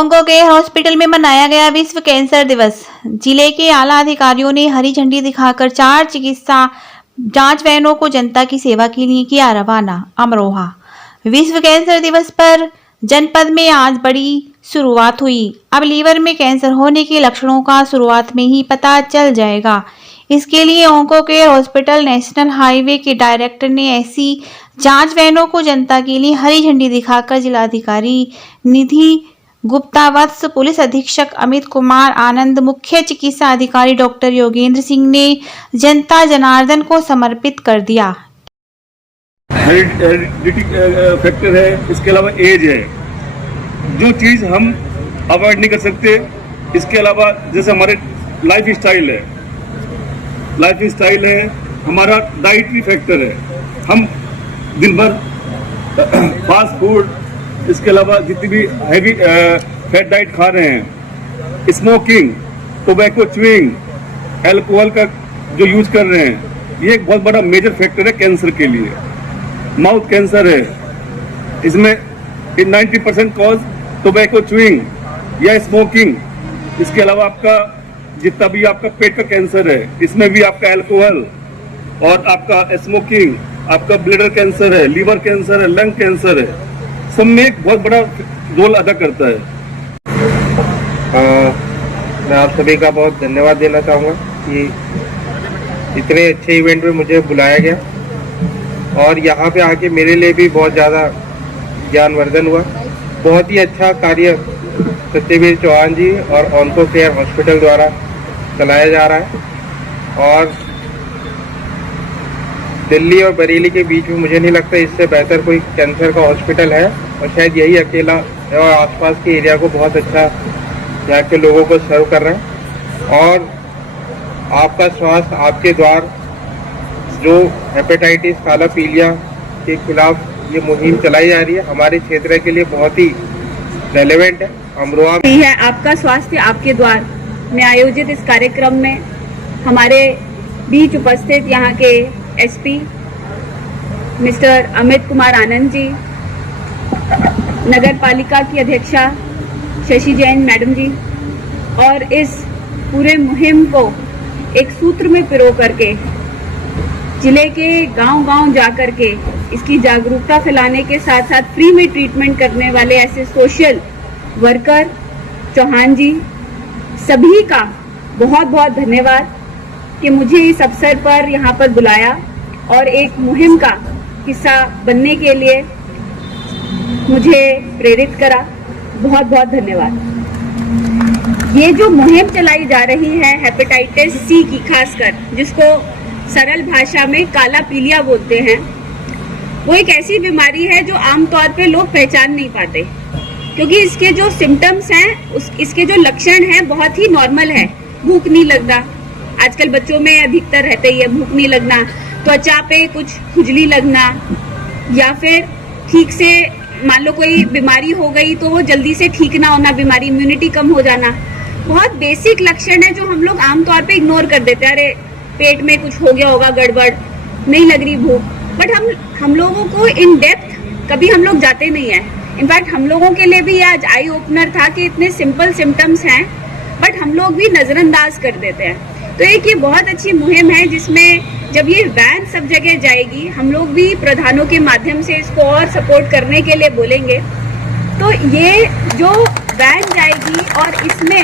Onco care hospital में मनाया गया विश्व कैंसर दिवस। जिले के आला अधिकारियों ने हरी झंडी दिखाकर 4 चिकित्सा जांच वैनों को जनता की सेवा के लिए किया रवाना। अमरोहा विश्व कैंसर दिवस पर जनपद में आज बड़ी शुरुआत हुई। अब लीवर में कैंसर होने के लक्षणों का शुरुआत में ही पता चल जाएगा। इसके लिए onco care hospital national highway के डायरेक्टर ने ऐसी जांच वैनों को जनता के लिए हरी झंडी दिखाकर जिलाधिकारी निधि गुप्ता वत्स, पुलिस अधीक्षक अमित कुमार आनंद, मुख्य चिकित्सा अधिकारी डॉक्टर योगेंद्र सिंह ने जनता जनार्दन को समर्पित कर दिया। हेरिडिटी फैक्टर है, इसके अलावा एज है, जो चीज़ हम अवॉइड नहीं कर सकते। इसके अलावा जैसे हमारे लाइफ स्टाइल है, हमारा डाइटरी फैक्टर है, हम दिन भर फास्ट फूड, इसके अलावा जितनी भी हैवी फैट डाइट खा रहे हैं, स्मोकिंग, टोबैको, च्यूइंग, अल्कोहल का जो यूज कर रहे हैं, ये एक बहुत बड़ा मेजर फैक्टर है कैंसर के लिए। माउथ कैंसर है, इसमें 90% कॉज टोबैको, च्यूइंग या स्मोकिंग। इसके अलावा आपका जितना भी आपका पेट का कैंसर है, इसमें भी आपका अल्कोहल और आपका स्मोकिंग, आपका ब्लैडर कैंसर है, लीवर कैंसर है, लंग कैंसर है, सब में एक बहुत बड़ा रोल अदा करता है। मैं आप सभी का बहुत धन्यवाद देना चाहूँगा कि इतने अच्छे इवेंट में मुझे बुलाया गया और यहाँ पे आके मेरे लिए भी बहुत ज़्यादा ज्ञानवर्धन हुआ। बहुत ही अच्छा कार्य सत्यवीर चौहान जी और ओंको केयर हॉस्पिटल द्वारा चलाया जा रहा है और दिल्ली और बरेली के बीच में मुझे नहीं लगता इससे बेहतर कोई कैंसर का हॉस्पिटल है और शायद यही अकेला और आसपास के एरिया को बहुत अच्छा यहाँ के लोगों को सर्व कर रहे हैं। और आपका स्वास्थ्य आपके द्वार जो हेपेटाइटिस, काला पीलिया के खिलाफ ये मुहिम चलाई जा रही है, हमारे क्षेत्र के लिए बहुत ही रेलेवेंट है। अमरोहा है आपका स्वास्थ्य आपके द्वार में आयोजित इस कार्यक्रम में हमारे बीच उपस्थित यहाँ के एसपी मिस्टर अमित कुमार आनंद जी, नगर पालिका की अध्यक्षा शशि जैन मैडम जी, और इस पूरे मुहिम को एक सूत्र में पिरो करके जिले के गांव-गांव जाकर के इसकी जागरूकता फैलाने के साथ साथ फ्री में ट्रीटमेंट करने वाले ऐसे सोशल वर्कर चौहान जी, सभी का बहुत बहुत धन्यवाद कि मुझे इस अवसर पर यहाँ पर बुलाया और एक मुहिम का हिस्सा बनने के लिए मुझे प्रेरित करा। बहुत बहुत धन्यवाद। ये जो मुहिम चलाई जा रही है हेपेटाइटिस सी की, खासकर जिसको सरल भाषा में काला पीलिया बोलते हैं, वो एक ऐसी बीमारी है जो आमतौर पे लोग पहचान नहीं पाते क्योंकि इसके जो सिम्टम्स हैं, इसके जो लक्षण हैं बहुत ही नॉर्मल है। भूख नहीं लगना, आजकल बच्चों में अधिकतर रहता ही है, भूख नहीं लगना, त्वचा पे कुछ खुजली लगना, या फिर ठीक से मान लो कोई बीमारी हो गई तो वो जल्दी से ठीक ना होना, बीमारी इम्यूनिटी कम हो जाना। बहुत बेसिक लक्षण है जो हम लोग आमतौर पे इग्नोर कर देते हैं। अरे पेट में कुछ हो गया होगा, गड़बड़, नहीं लग रही भूख, बट हम लोगों को इन डेप्थ कभी हम लोग जाते नहीं है। इनफैक्ट हम लोगों के लिए भी ये आज आई ओपनर था कि इतने सिंपल सिम्टम्स हैं बट हम लोग भी नजरअंदाज कर देते हैं। तो एक ये बहुत अच्छी मुहिम है जिसमें जब ये वैन सब जगह जाएगी, हम लोग भी प्रधानों के माध्यम से इसको और सपोर्ट करने के लिए बोलेंगे। तो ये जो वैन जाएगी और इसमें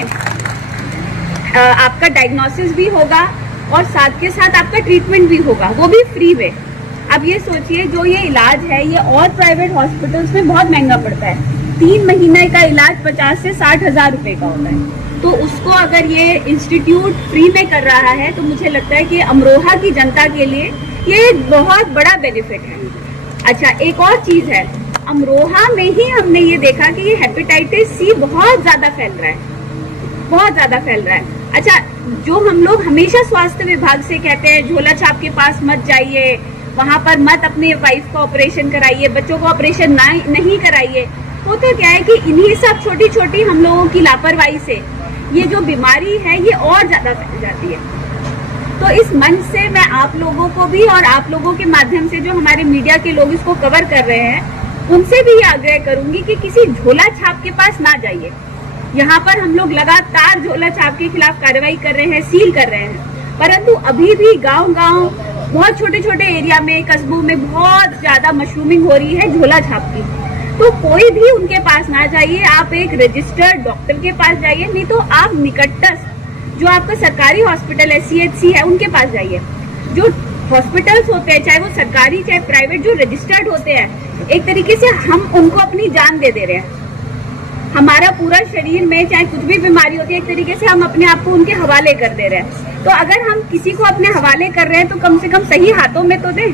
आपका डायग्नोसिस भी होगा और साथ के साथ आपका ट्रीटमेंट भी होगा, वो भी फ्री में। अब ये सोचिए जो ये इलाज है ये और प्राइवेट हॉस्पिटल्स में बहुत महंगा पड़ता है। 3 महीने का इलाज 50 से 60 हज़ार रुपए का होता है। तो उसको अगर ये इंस्टीट्यूट फ्री में कर रहा है तो मुझे लगता है कि अमरोहा की जनता के लिए ये बहुत बड़ा बेनिफिट है। अच्छा, एक और चीज है, अमरोहा में ही हमने ये देखा कि ये हेपेटाइटिस सी बहुत ज्यादा फैल रहा है, बहुत ज्यादा फैल रहा है। अच्छा, जो हम लोग हमेशा स्वास्थ्य विभाग से कहते हैं झोला छाप के पास मत जाइए, वहां पर मत अपने वाइफ का ऑपरेशन कराइए, बच्चों का ऑपरेशन नहीं कराइए, होता क्या है कि इन्हीं सब छोटी छोटी हम लोगों की लापरवाही से ये जो बीमारी है ये और ज्यादा फैल जाती है। तो इस मंच से मैं आप लोगों को भी और आप लोगों के माध्यम से जो हमारे मीडिया के लोग इसको कवर कर रहे हैं उनसे भी ये आग्रह करूंगी कि किसी झोला छाप के पास ना जाइए। यहाँ पर हम लोग लगातार झोला छाप के खिलाफ कार्रवाई कर रहे हैं, सील कर रहे हैं, परंतु अभी भी गांव-गांव बहुत छोटे छोटे एरिया में, कस्बों में बहुत ज्यादा मशरूमिंग हो रही है झोला छाप की। तो कोई भी उनके पास ना जाइए, आप एक रजिस्टर्ड डॉक्टर के पास जाइए, नहीं तो आप निकटस्थ जो आपका सरकारी हॉस्पिटल है, CHC है, उनके पास जाइए। जो हॉस्पिटल्स होते हैं, चाहे वो सरकारी चाहे प्राइवेट, जो रजिस्टर्ड होते हैं, एक तरीके से हम उनको अपनी जान दे रहे हैं। हमारा पूरा शरीर में चाहे कुछ भी बीमारी होती है, एक तरीके से हम अपने आप को उनके हवाले कर दे रहे हैं। तो अगर हम किसी को अपने हवाले कर रहे हैं तो कम से कम सही हाथों में तो दें,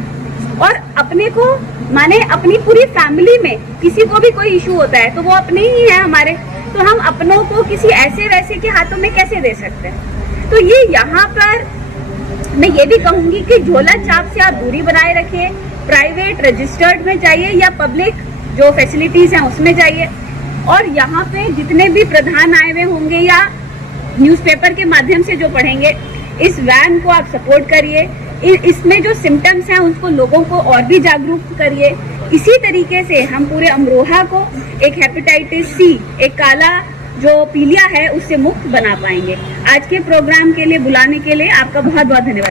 और अपने को माने अपनी पूरी फैमिली में किसी को भी कोई इशू होता है तो वो अपने ही है हमारे, तो हम अपनों को किसी ऐसे वैसे के हाथों में कैसे दे सकते हैं। तो ये यहाँ पर मैं ये भी कहूंगी कि झोला छाप से आप दूरी बनाए रखिए, प्राइवेट रजिस्टर्ड में जाइए या पब्लिक जो फैसिलिटीज हैं उसमें जाइए, और यहाँ पे जितने भी प्रधान आए हुए होंगे या न्यूज़पेपर के माध्यम से जो पढ़ेंगे, इस वैन को आप सपोर्ट करिए, इसमें जो सिम्टम्स हैं उसको लोगों को और भी जागरूक करिए। इसी तरीके से हम पूरे अमरोहा को एक हेपेटाइटिस C, एक काला जो पीलिया है, उससे मुक्त बना पाएंगे। आज के प्रोग्राम के लिए बुलाने के लिए आपका बहुत बहुत धन्यवाद।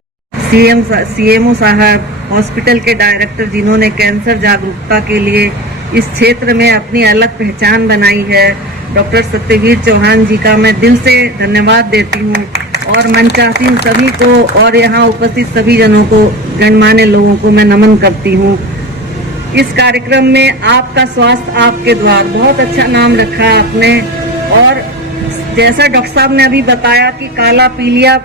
CMO साहब, हॉस्पिटल के डायरेक्टर जिन्होंने कैंसर जागरूकता के लिए इस क्षेत्र में अपनी अलग पहचान बनाई है, डॉक्टर सत्यवीर चौहान जी का मैं दिल से धन्यवाद देती हूँ, और मंचासीन सभी को और यहाँ उपस्थित सभी जनों को, गणमान्य लोगों को मैं नमन करती हूँ। इस कार्यक्रम में आपका स्वास्थ्य आपके द्वार, बहुत अच्छा नाम रखा है आपने। और जैसा डॉक्टर साहब ने अभी बताया कि काला पीलिया,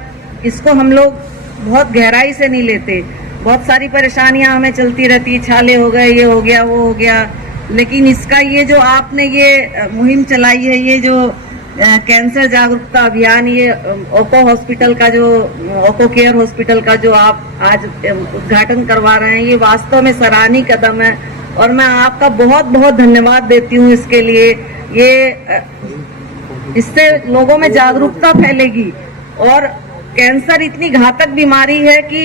इसको हम लोग बहुत गहराई से नहीं लेते, बहुत सारी परेशानियां हमें चलती रहती, छाले हो गए, ये हो गया, वो हो गया, लेकिन इसका ये जो आपने ये मुहिम चलाई है, ये जो कैंसर जागरूकता अभियान, ये ओको हॉस्पिटल का जो ओको केयर हॉस्पिटल का जो आप आज उद्घाटन करवा रहे हैं, ये वास्तव में सराहनीय कदम है, और मैं आपका बहुत बहुत धन्यवाद देती हूँ इसके लिए। ये इससे लोगों में जागरूकता फैलेगी, और कैंसर इतनी घातक बीमारी है कि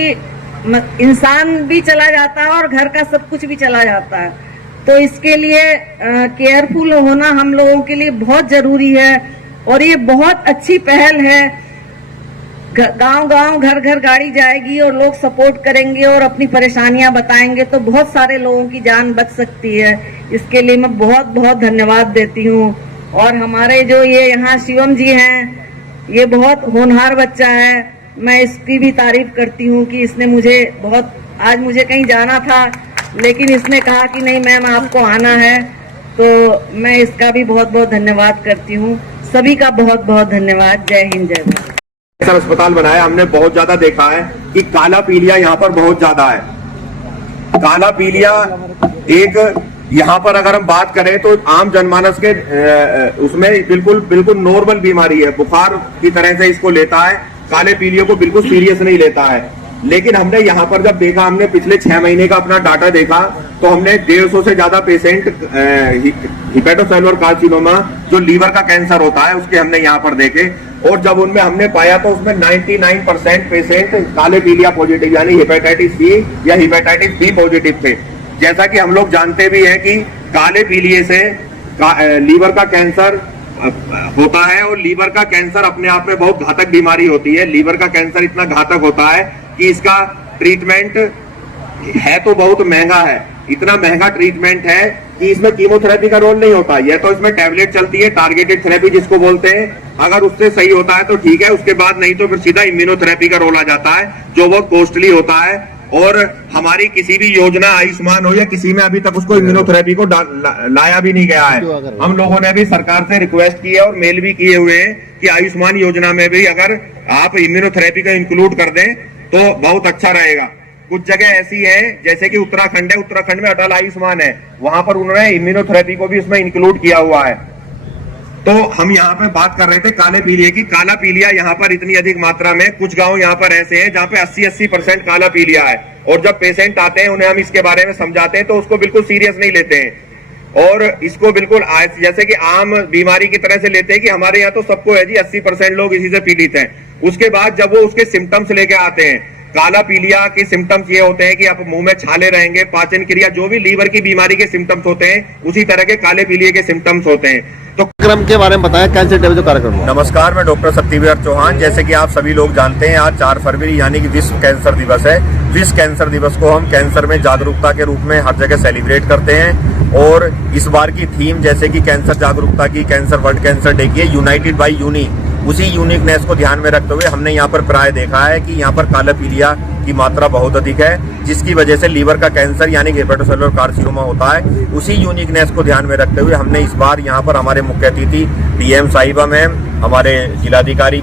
इंसान भी चला जाता है और घर का सब कुछ भी चला जाता है। तो इसके लिए केयरफुल होना हम लोगों के लिए बहुत जरूरी है, और ये बहुत अच्छी पहल है। गांव-गांव, घर-घर गाड़ी जाएगी और लोग सपोर्ट करेंगे और अपनी परेशानियां बताएंगे, तो बहुत सारे लोगों की जान बच सकती है। इसके लिए मैं बहुत बहुत धन्यवाद देती हूँ। और हमारे जो ये यहाँ शिवम जी हैं, ये बहुत होनहार बच्चा है, मैं इसकी भी तारीफ करती हूँ कि इसने मुझे बहुत, आज मुझे कहीं जाना था लेकिन इसने कहा कि नहीं मैम आपको आना है, तो मैं इसका भी बहुत बहुत धन्यवाद करती हूँ। सभी का बहुत बहुत धन्यवाद। जय हिंद, जय भारत। कैंसर अस्पताल बनाया, हमने बहुत ज्यादा देखा है कि काला पीलिया यहाँ पर बहुत ज्यादा है। काला पीलिया एक यहाँ पर अगर हम बात करें तो आम जनमानस के उसमें बिल्कुल नॉर्मल बीमारी है, बुखार की तरह से इसको लेता है, काले पीलिया को बिल्कुल सीरियस नहीं लेता है। लेकिन हमने यहाँ पर जब देखा, हमने पिछले 6 महीने का अपना डाटा देखा, तो हमने 150 से ज्यादा पेशेंट हिपेटोसेलुलर कार्सिनोमा जो लीवर का कैंसर होता है उसके हमने यहाँ पर देखे, और जब उनमें हमने पाया तो उसमें 99% पेशेंट काले पीलिया पॉजिटिव यानी हेपेटाइटिस C या हेपेटाइटिस B पॉजिटिव थे। जैसा कि हम लोग जानते भी हैं कि काले पीलिए से लीवर का कैंसर होता है, और लीवर का कैंसर अपने आप में बहुत घातक बीमारी होती है। लीवर का कैंसर इतना घातक होता है कि इसका ट्रीटमेंट है तो बहुत महंगा है, इतना महंगा ट्रीटमेंट है कि इसमें कीमोथेरेपी का रोल नहीं होता। यह तो इसमें टैबलेट चलती है, टारगेटेड थेरेपी जिसको बोलते हैं, अगर उससे सही होता है तो ठीक है, उसके बाद नहीं तो फिर सीधा इम्यूनोथेरेपी का रोल आ जाता है, जो बहुत कॉस्टली होता है। और हमारी किसी भी योजना, आयुष्मान हो या किसी में, अभी तक उसको इम्यूनोथेरेपी को लाया भी नहीं गया है। हम लोगों ने भी सरकार से रिक्वेस्ट की है और मेल भी किए हुए हैं कि आयुष्मान योजना में भी अगर आप इम्यूनोथेरेपी का इंक्लूड कर दें तो बहुत अच्छा रहेगा। कुछ जगह ऐसी है जैसे कि उत्तराखंड है, उत्तराखंड में अटल आयुष्मान है, वहां पर उन्होंने इम्यूनोथेरेपी को भी इसमें इंक्लूड किया हुआ है। तो हम यहाँ पे बात कर रहे थे काले पीलिया की। काला पीलिया यहाँ पर इतनी अधिक मात्रा में, कुछ गांव यहाँ पर ऐसे हैं जहाँ पे 80% काला पीलिया है, और जब पेशेंट आते हैं उन्हें हम इसके बारे में समझाते हैं तो उसको बिल्कुल सीरियस नहीं लेते हैं, और इसको बिल्कुल जैसे कि आम बीमारी की तरह से लेते हैं कि हमारे यहाँ तो सबको है जी, 80% लोग इसी से पीड़ित हैं। उसके बाद जब वो उसके सिम्टम्स लेके आते हैं काला पीलिया के सिम्टम्स ये होते हैं कि आप मुंह में छाले रहेंगे, पाचन क्रिया, जो भी लीवर की बीमारी के सिम्टम्स होते हैं उसी तरह के काले पीलिया के सिम्टम्स होते हैं। तो कार्यक्रम के बारे में बताया, कैंसर डे जो कार्यक्रम हुआ। नमस्कार, मैं डॉक्टर सत्यवीर चौहान। जैसे कि आप सभी लोग जानते हैं, आज 4 फरवरी यानी कि विश्व कैंसर दिवस है। विश्व कैंसर दिवस को हम कैंसर में जागरूकता के रूप में हर जगह सेलिब्रेट करते हैं और इस बार की थीम जैसे कि कैंसर जागरूकता की, कैंसर वर्ल्ड कैंसर डे की है, यूनाइटेड बाय यूनिक। उसी यूनिकनेस को ध्यान में रखते हुए हमने यहाँ पर प्राय देखा है कि यहाँ पर काला पीलिया की मात्रा बहुत अधिक है, जिसकी वजह से लीवर का कैंसर यानी हेपेटोसेलुलर कार्सिनोमा होता है। उसी यूनिकनेस को ध्यान में रखते हुए हमने इस बार यहाँ पर हमारे मुख्य अतिथि डीएम साहिबा मैम, हमारे जिलाधिकारी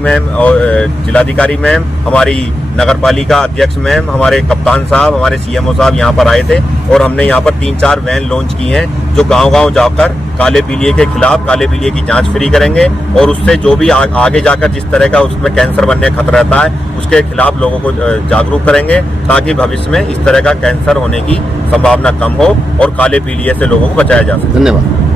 मैम, हमारी नगरपालिका अध्यक्ष मैम, हमारे कप्तान साहब, हमारे सीएमओ साहब यहाँ पर आए थे और हमने यहाँ पर 3-4 वैन लॉन्च की हैं जो गांव-गांव जाकर काले पीलिए के खिलाफ काले पीलिए की जांच फ्री करेंगे और उससे जो भी आगे जाकर जिस तरह का उसमें कैंसर बनने का खतरा रहता है उसके खिलाफ लोगों को जागरूक करेंगे ताकि भविष्य में इस तरह का कैंसर होने की संभावना कम हो और काले पीलिए से लोगों को बचाया जा सके। धन्यवाद।